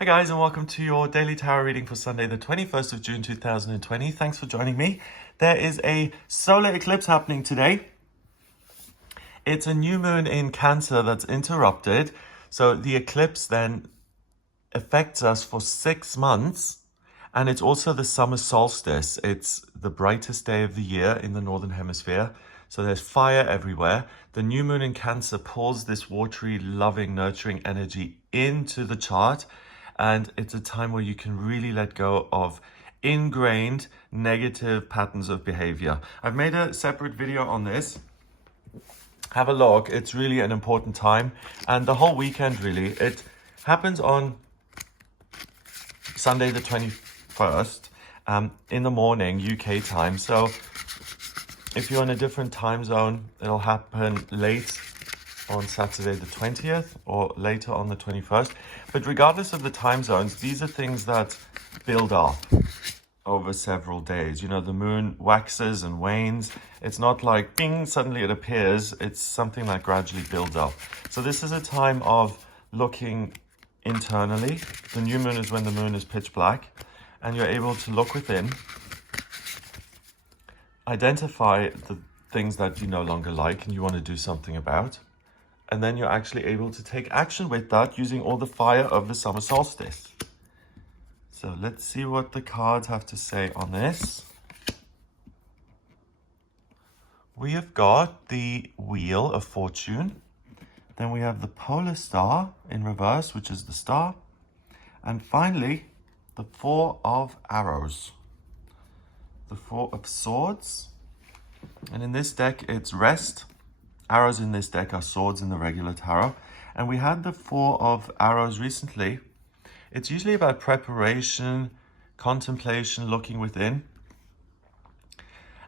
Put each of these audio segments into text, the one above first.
Hi guys, and welcome to your daily tarot reading for Sunday the 21st of June 2020. Thanks for joining me. There is a solar eclipse happening today. It's a new moon in Cancer that's interrupted. So the eclipse then affects us for 6 months. And it's also the summer solstice. It's the brightest day of the year in the Northern Hemisphere. So there's fire everywhere. The new moon in Cancer pulls this watery, loving, nurturing energy into the chart. And it's a time where you can really let go of ingrained negative patterns of behavior. I've made a separate video on this. Have a look. It's really an important time. And the whole weekend, really, it happens on Sunday the 21st in the morning, UK time. So if you're in a different time zone, it'll happen late on Saturday the 20th or later on the 21st. But regardless of the time zones, these are things that build up over several days. You know, the moon waxes and wanes. It's not like, bing, suddenly it appears. It's something that gradually builds up. So this is a time of looking internally. The new moon is when the moon is pitch black, and you're able to look within, identify the things that you no longer like and you want to do something about. And then you're actually able to take action with that using all the fire of the summer solstice. So let's see what the cards have to say on this. We have got the Wheel of Fortune. Then we have the Polar Star in reverse, which is the star. And finally, the Four of Arrows. The Four of Swords. And in this deck, it's rest. Arrows in this deck are swords in the regular tarot. And we had the Four of Arrows recently. It's usually about preparation, contemplation, looking within.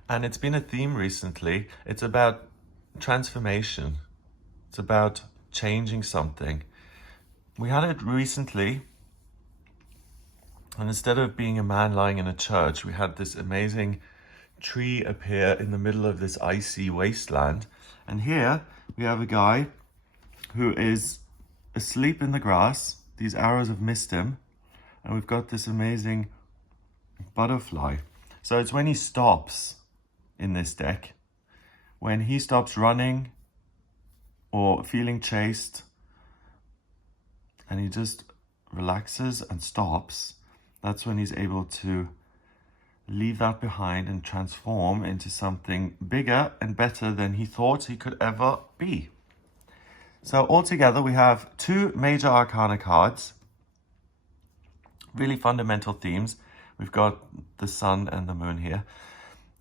And it's been a theme recently. It's about transformation. It's about changing something. We had it recently. And instead of being a man lying in a church, we had this amazing tree appear in the middle of this icy wasteland. And here we have a guy who is asleep in the grass. These arrows have missed him. And we've got this amazing butterfly. So it's when he stops in this deck, when he stops running or feeling chased, and he just relaxes and stops, that's when he's able to leave that behind and transform into something bigger and better than he thought he could ever be. So altogether, we have two major arcana cards, really fundamental themes. We've got the sun and the moon here.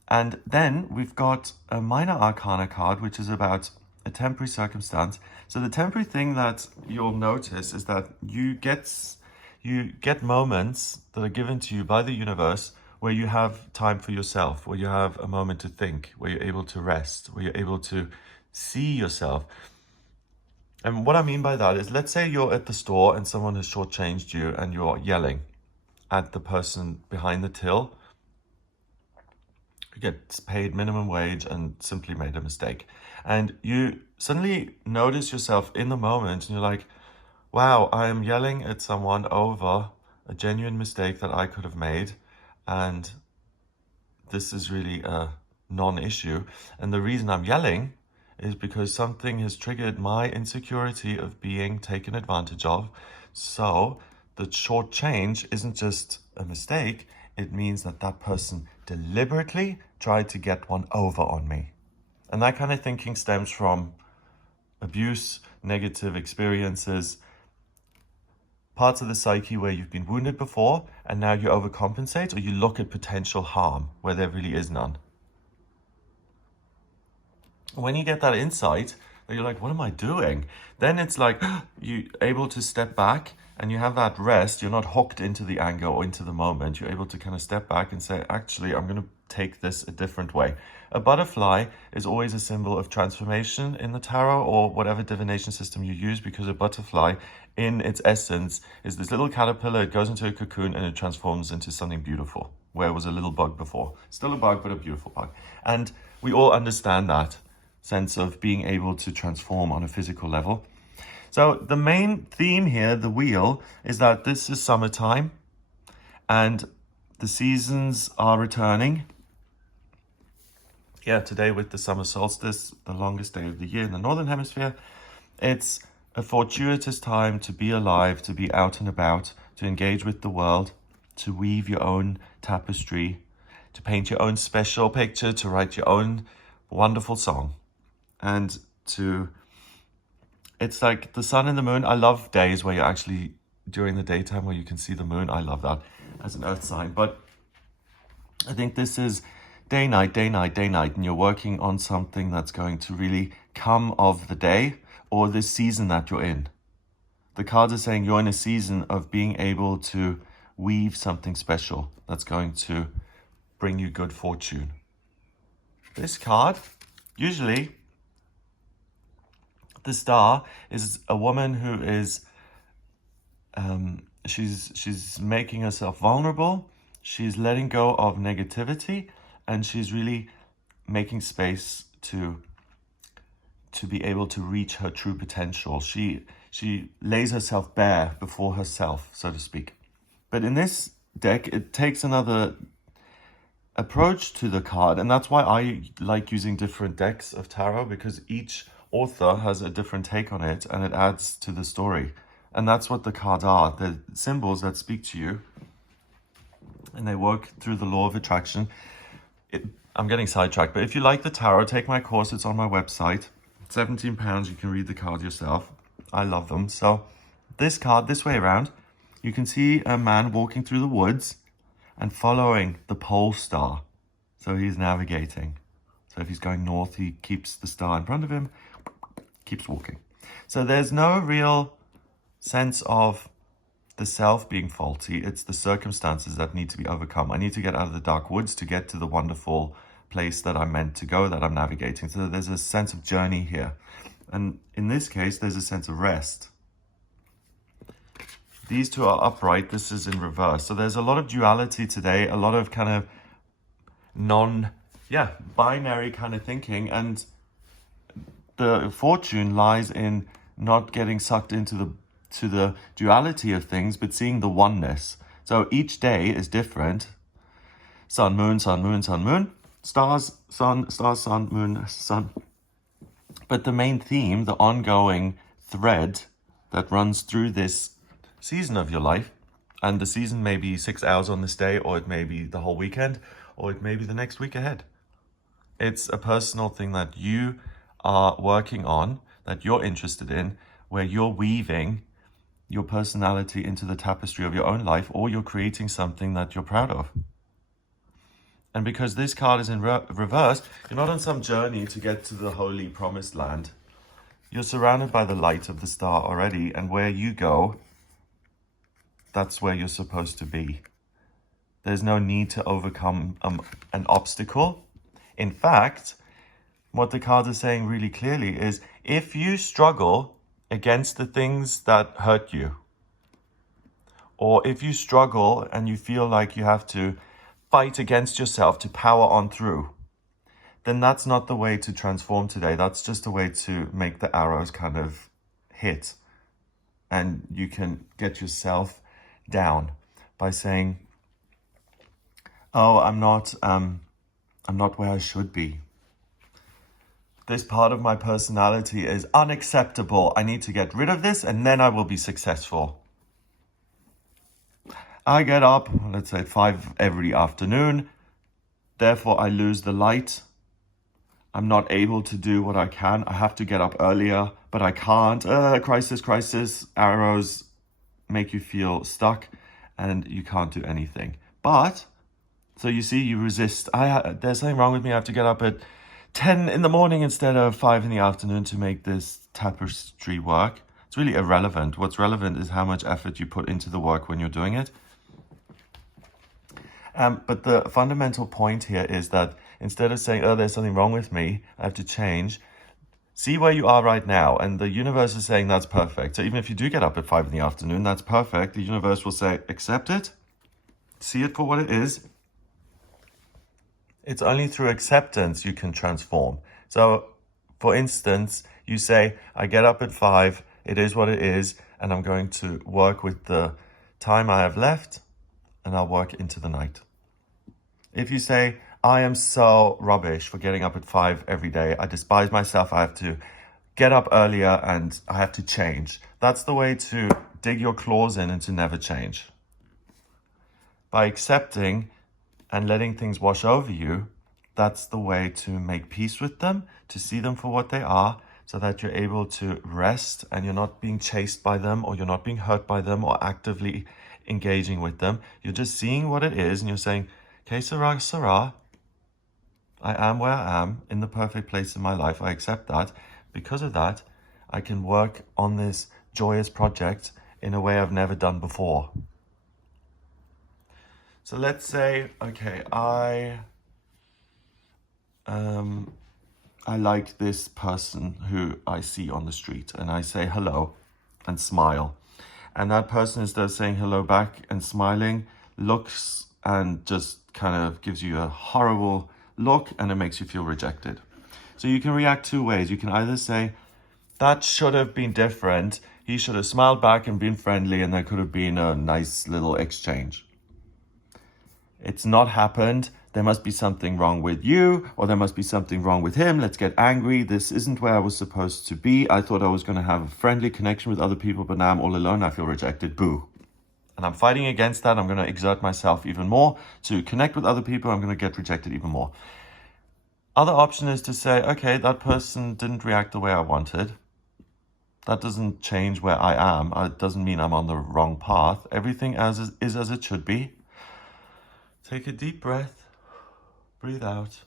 And then we've got a minor arcana card, which is about a temporary circumstance. So the temporary thing that you'll notice is that you get moments that are given to you by the universe where you have time for yourself, where you have a moment to think, where you're able to rest, where you're able to see yourself. And what I mean by that is, let's say you're at the store and someone has shortchanged you and you're yelling at the person behind the till. You get paid minimum wage and simply made a mistake. And you suddenly notice yourself in the moment and you're like, wow, I am yelling at someone over a genuine mistake that I could have made. And this is really a non-issue. And the reason I'm yelling is because something has triggered my insecurity of being taken advantage of. So the short change isn't just a mistake. It means that that person deliberately tried to get one over on me. And that kind of thinking stems from abuse, negative experiences, parts of the psyche where you've been wounded before and now you overcompensate, or you look at potential harm where there really is none. When you get that insight, that you're like, what am I doing? Then it's like you're able to step back and you have that rest. You're not hooked into the anger or into the moment. You're able to kind of step back and say, actually, I'm going to take this a different way. A butterfly is always a symbol of transformation in the tarot or whatever divination system you use, because a butterfly in its essence is this little caterpillar. It goes into a cocoon and it transforms into something beautiful, where it was a little bug before. Still a bug, but a beautiful bug. And we all understand that sense of being able to transform on a physical level. So the main theme here, the wheel, is that this is summertime and the seasons are returning. Yeah, today with the summer solstice, the longest day of the year in the Northern Hemisphere, it's a fortuitous time to be alive, to be out and about, to engage with the world, to weave your own tapestry, to paint your own special picture, to write your own wonderful song. And it's like the sun and the moon. I love days where you're actually, during the daytime, where you can see the moon. I love that as an earth sign. But I think this is day, night, day, night, day, night, and you're working on something that's going to really come of the day or this season that you're in. The cards are saying you're in a season of being able to weave something special that's going to bring you good fortune. This card, usually, the star is a woman who is, she's making herself vulnerable. She's letting go of negativity, and she's really making space to be able to reach her true potential. She lays herself bare before herself, so to speak. But in this deck, it takes another approach to the card, and that's why I like using different decks of tarot, because each author has a different take on it and it adds to the story. And that's what the cards are. They're symbols that speak to you and they work through the law of attraction. I'm getting sidetracked, but if you like the tarot, take my course. It's on my website. £17. You can read the card yourself. I love them. So this card, this way around, you can see a man walking through the woods and following the pole star. So he's navigating. So if he's going north, he keeps the star in front of him, keeps walking. So there's no real sense of the self being faulty. It's the circumstances that need to be overcome. I need to get out of the dark woods to get to the wonderful place that I'm meant to go, that I'm navigating. So there's a sense of journey here. And in this case, there's a sense of rest. These two are upright. This is in reverse. So there's a lot of duality today, a lot of kind of binary kind of thinking. And the fortune lies in not getting sucked into the duality of things, but seeing the oneness. So each day is different. Sun, moon, sun, moon, sun, moon. Stars, sun, moon, sun. But the main theme, the ongoing thread that runs through this season of your life, and the season may be 6 hours on this day, or it may be the whole weekend, or it may be the next week ahead. It's a personal thing that you are working on, that you're interested in, where you're weaving your personality into the tapestry of your own life, or you're creating something that you're proud of. And because this card is in reverse, you're not on some journey to get to the holy promised land. You're surrounded by the light of the star already, and where you go, that's where you're supposed to be. There's no need to overcome an obstacle. In fact, what the cards are saying really clearly is, if you struggle against the things that hurt you, or if you struggle and you feel like you have to fight against yourself to power on through, then that's not the way to transform today. That's just a way to make the arrows kind of hit. And you can get yourself down by saying, oh, I'm not where I should be. This part of my personality is unacceptable. I need to get rid of this, and then I will be successful. I get up, let's say 5 every afternoon. Therefore, I lose the light. I'm not able to do what I can. I have to get up earlier, but I can't. Crisis. Arrows make you feel stuck, and you can't do anything. But, so you see, you resist. There's something wrong with me. I have to get up at 10 in the morning instead of 5 in the afternoon to make this tapestry work. It's really irrelevant. What's relevant is how much effort you put into the work when you're doing it. But the fundamental point here is that instead of saying, oh, there's something wrong with me, I have to change, see where you are right now. And the universe is saying that's perfect. So even if you do get up at 5 in the afternoon, that's perfect. The universe will say, accept it, see it for what it is. It's only through acceptance you can transform. So, for instance, you say, I get up at 5 it is what it is, and I'm going to work with the time I have left, and I'll work into the night. If you say, I am so rubbish for getting up at 5 every day, I despise myself, I have to get up earlier and I have to change. That's the way to dig your claws in and to never change. By accepting and letting things wash over you, that's the way to make peace with them, to see them for what they are, so that you're able to rest and you're not being chased by them, or you're not being hurt by them or actively engaging with them. You're just seeing what it is and you're saying, okay, Sarah, Sarah, I am where I am in the perfect place in my life. I accept that. Because of that, I can work on this joyous project in a way I've never done before. So let's say, okay, I like this person who I see on the street, and I say hello and smile. And that person, instead of saying hello back and smiling, looks and just kind of gives you a horrible look, and it makes you feel rejected. So you can react two ways. You can either say, that should have been different. He should have smiled back and been friendly, and there could have been a nice little exchange. It's not happened. There must be something wrong with you, or there must be something wrong with him. Let's get angry. This isn't where I was supposed to be. I thought I was going to have a friendly connection with other people, but now I'm all alone. I feel rejected. Boo. And I'm fighting against that. I'm going to exert myself even more to connect with other people. I'm going to get rejected even more. Other option is to say, okay, that person didn't react the way I wanted. That doesn't change where I am. It doesn't mean I'm on the wrong path. Everything is as it should be. Take a deep breath. Breathe out.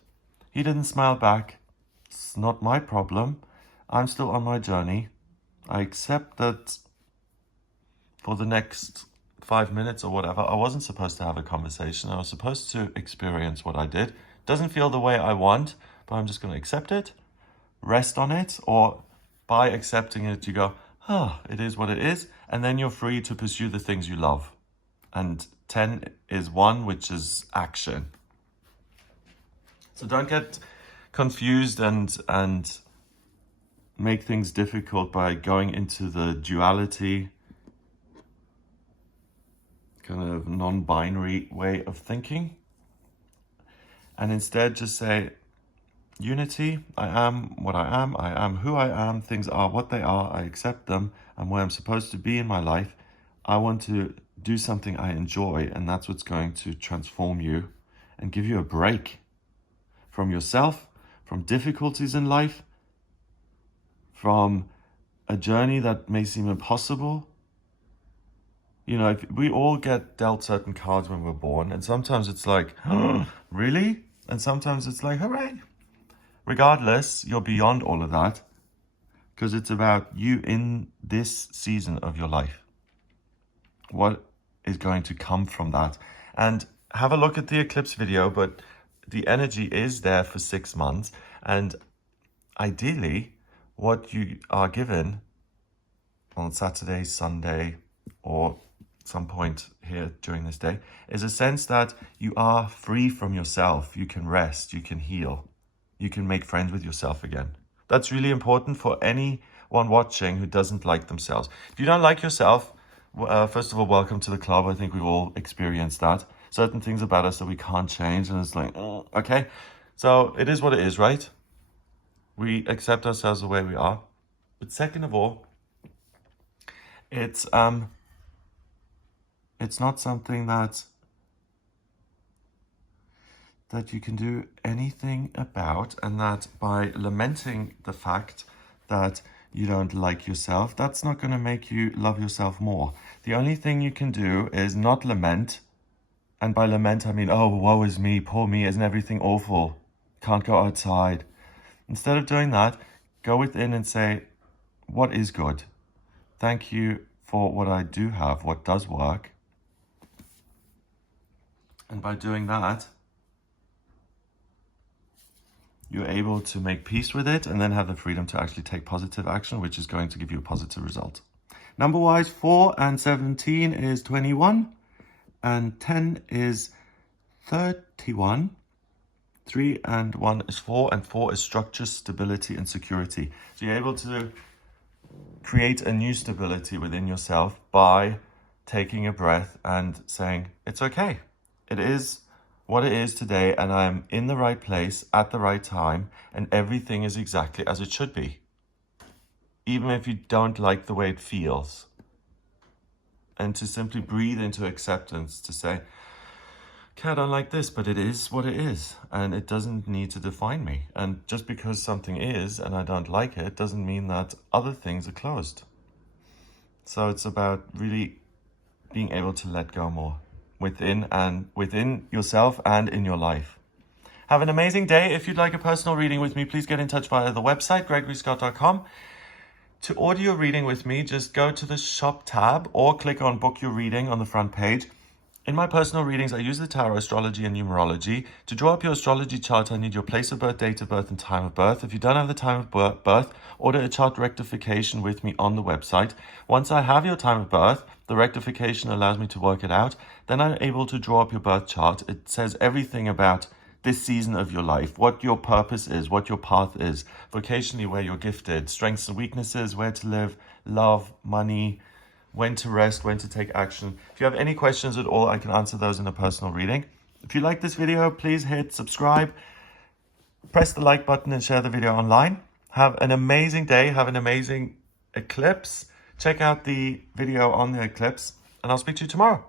He didn't smile back. It's not my problem. I'm still on my journey. I accept that for the next 5 minutes or whatever, I wasn't supposed to have a conversation. I was supposed to experience what I did. Doesn't feel the way I want, but I'm just going to accept it, rest on it, or by accepting it, you go, it is what it is. And then you're free to pursue the things you love. And 10 is 1, which is action. So don't get confused and make things difficult by going into the duality, kind of non-binary way of thinking. And instead just say, unity, I am what I am who I am, things are what they are, I accept them, I'm where I'm supposed to be in my life. I want to do something I enjoy, and that's what's going to transform you and give you a break from yourself, from difficulties in life, from a journey that may seem impossible. You know, we all get dealt certain cards when we're born, and sometimes it's like, really? And sometimes it's like, hooray. Regardless, you're beyond all of that, because it's about you in this season of your life. What is going to come from that? And have a look at the eclipse video, but the energy is there for 6 months. And ideally, what you are given on Saturday, Sunday, or some point here during this day is a sense that you are free from yourself. You can rest, you can heal, you can make friends with yourself again. That's really important for anyone watching who doesn't like themselves. If you don't like yourself, first of all, welcome to the club. I think we've all experienced that. Certain things about us that we can't change, and it's like, oh, okay. So it is what it is, right? We accept ourselves the way we are. But second of all, it's not something that you can do anything about, and that by lamenting the fact that you don't like yourself, that's not going to make you love yourself more. The only thing you can do is not lament. And by lament, I mean, oh, woe is me, poor me, isn't everything awful? Can't go outside. Instead of doing that, go within and say, what is good? Thank you for what I do have, what does work. And by doing that, you're able to make peace with it and then have the freedom to actually take positive action, which is going to give you a positive result. Number-wise, 4 and 17 is 21, and 10 is 31. 3 and 1 is 4, and 4 is structure, stability, and security. So you're able to create a new stability within yourself by taking a breath and saying, it's okay. It is what it is today, and I'm in the right place at the right time, and everything is exactly as it should be. Even if you don't like the way it feels. And to simply breathe into acceptance, to say, okay, I don't like this, but it is what it is, and it doesn't need to define me. And just because something is and I don't like it doesn't mean that other things are closed. So it's about really being able to let go more within yourself and in your life. Have an amazing day. If you'd like a personal reading with me, please get in touch via the website, gregoryscott.com. To order your reading with me, just go to the shop tab or click on book your reading on the front page. In my personal readings, I use the tarot, astrology, and numerology. To draw up your astrology chart, I need your place of birth, date of birth, and time of birth. If you don't have the time of birth, order a chart rectification with me on the website. Once I have your time of birth, the rectification allows me to work it out. Then I'm able to draw up your birth chart. It says everything about this season of your life, what your purpose is, what your path is, vocationally where you're gifted, strengths and weaknesses, where to live, love, money, when to rest, when to take action. If you have any questions at all, I can answer those in a personal reading. If you like this video, please hit subscribe, press the like button, and share the video online. Have an amazing day. Have an amazing eclipse. Check out the video on the eclipse, and I'll speak to you tomorrow.